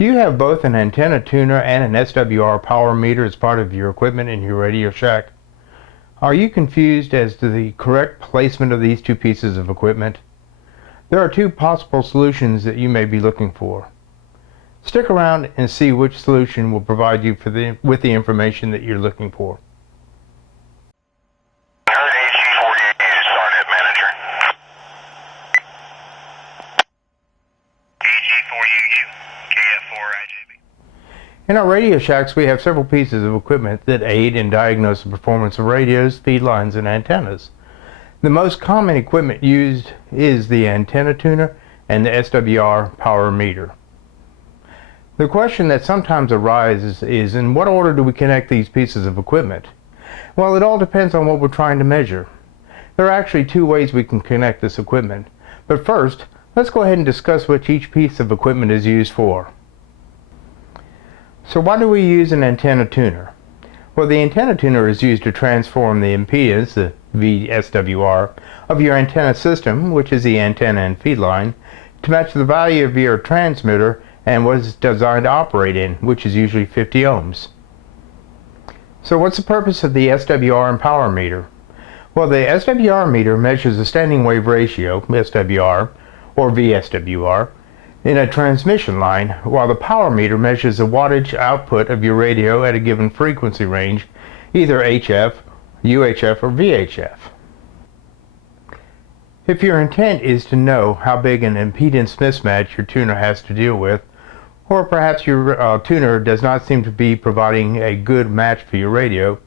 Do you have both an antenna tuner and an SWR power meter as part of your equipment in your Radio Shack? Are you confused as to the correct placement of these two pieces of equipment? There are two possible solutions that you may be looking for. Stick around and see which solution will provide you with the information that you're looking for. In our Radio Shacks, we have several pieces of equipment that aid and diagnose the performance of radios, feed lines, and antennas. The most common equipment used is the antenna tuner and the SWR power meter. The question that sometimes arises is, in what order do we connect these pieces of equipment? Well, it all depends on what we're trying to measure. There are actually two ways we can connect this equipment. But first, let's go ahead and discuss what each piece of equipment is used for. So why do we use an antenna tuner? Well, the antenna tuner is used to transform the impedance, the VSWR, of your antenna system, which is the antenna and feed line, to match the value of your transmitter and what it's designed to operate in, which is usually 50 ohms. So what's the purpose of the SWR and power meter? Well, the SWR meter measures the standing wave ratio, SWR, or VSWR, in a transmission line, while the power meter measures the wattage output of your radio at a given frequency range, either HF, UHF, or VHF. If your intent is to know how big an impedance mismatch your tuner has to deal with, or perhaps your tuner does not seem to be providing a good match for your radio,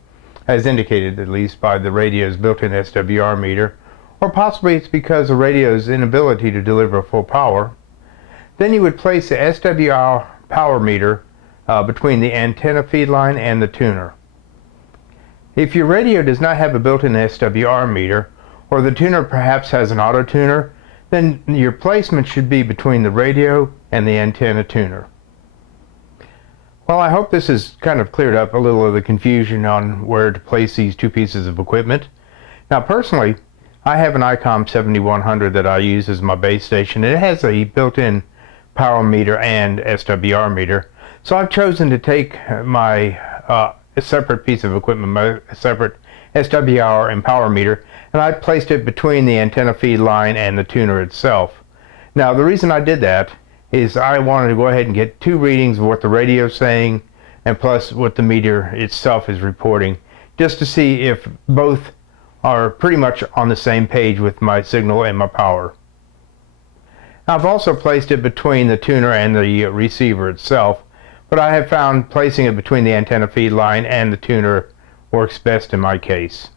as indicated at least by the radio's built-in SWR meter, or possibly it's because the radio's inability to deliver full power, then you would place the SWR power meter between the antenna feed line and the tuner. If your radio does not have a built-in SWR meter, or the tuner perhaps has an auto tuner, then your placement should be between the radio and the antenna tuner. Well, I hope this has kind of cleared up a little of the confusion on where to place these two pieces of equipment. Now, personally, I have an ICOM 7100 that I use as my base station. It has a built-in power meter and SWR meter, so I've chosen to take my separate piece of equipment, my separate SWR and power meter, and I placed it between the antenna feed line and the tuner itself. Now, the reason I did that is I wanted to go ahead and get two readings of what the radio is saying and plus what the meter itself is reporting, just to see if both are pretty much on the same page with my signal and my power. I've also placed it between the tuner and the receiver itself, but I have found placing it between the antenna feed line and the tuner works best in my case.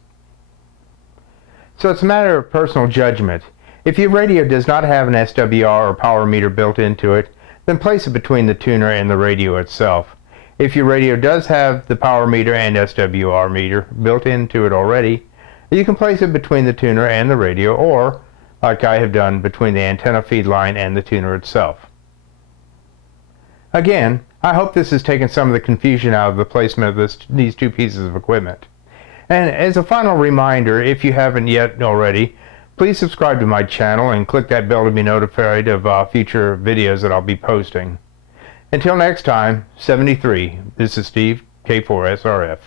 So it's a matter of personal judgment. If your radio does not have an SWR or power meter built into it, then place it between the tuner and the radio itself. If your radio does have the power meter and SWR meter built into it already, you can place it between the tuner and the radio, or like I have done, between the antenna feed line and the tuner itself. Again, I hope this has taken some of the confusion out of the placement of these two pieces of equipment. And as a final reminder, if you haven't yet already, please subscribe to my channel and click that bell to be notified of future videos that I'll be posting. Until next time, 73, this is Steve, K4SRF.